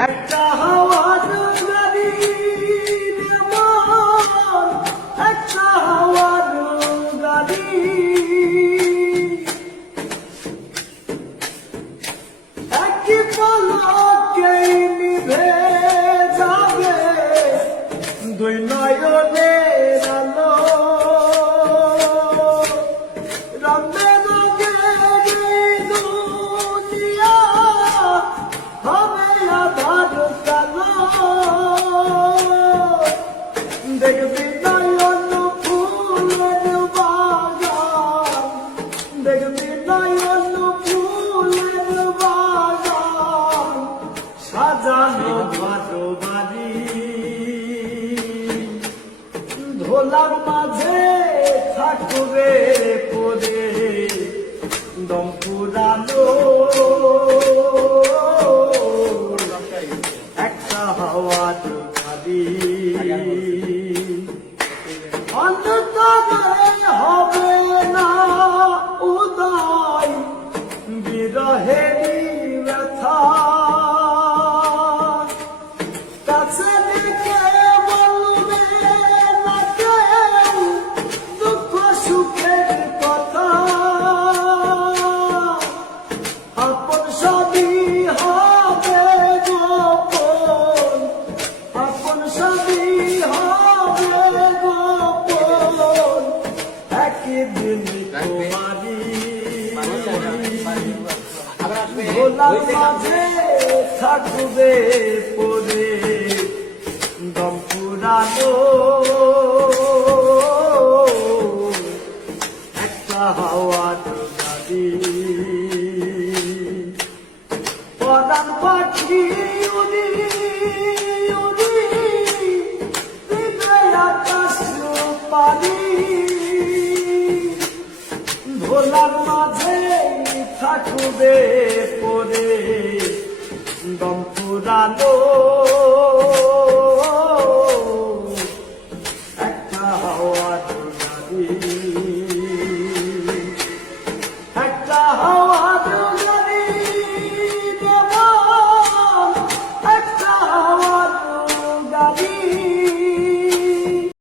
একটা হাওয়ার গাড়ি একটা হাওয়ার গাড়ি একই পলকেই নিভে যাবে দুই নয়নের আলো রঙে রঙে দুনিয়া হবে আধার কালো দেখবি নয়ন ফুলের বাগান দেখবি নয়ন ফুলের বাগান সাজানো ভালো বাড়ি ধোলার মাঝে থাকবে পরে দম পুরানো একটা হাওয়ার গাড়ি অন্তরে হবে না উদয় বিরহেরই ব্যথা কাছে ডেকে বলবে না কেউ দুঃখ সুখের কথা আপন সবই হবে গোপন আপন সবই হবে গোপন একদিন তোমারি ভোলার মাঝে থাকবে পরে দম পুরানো একটা হাওয়ার গাড়ি পরাণ পাখি উড়ি উড়ি দিবে আকাশ পানি ভোলার মাঝে থাকবে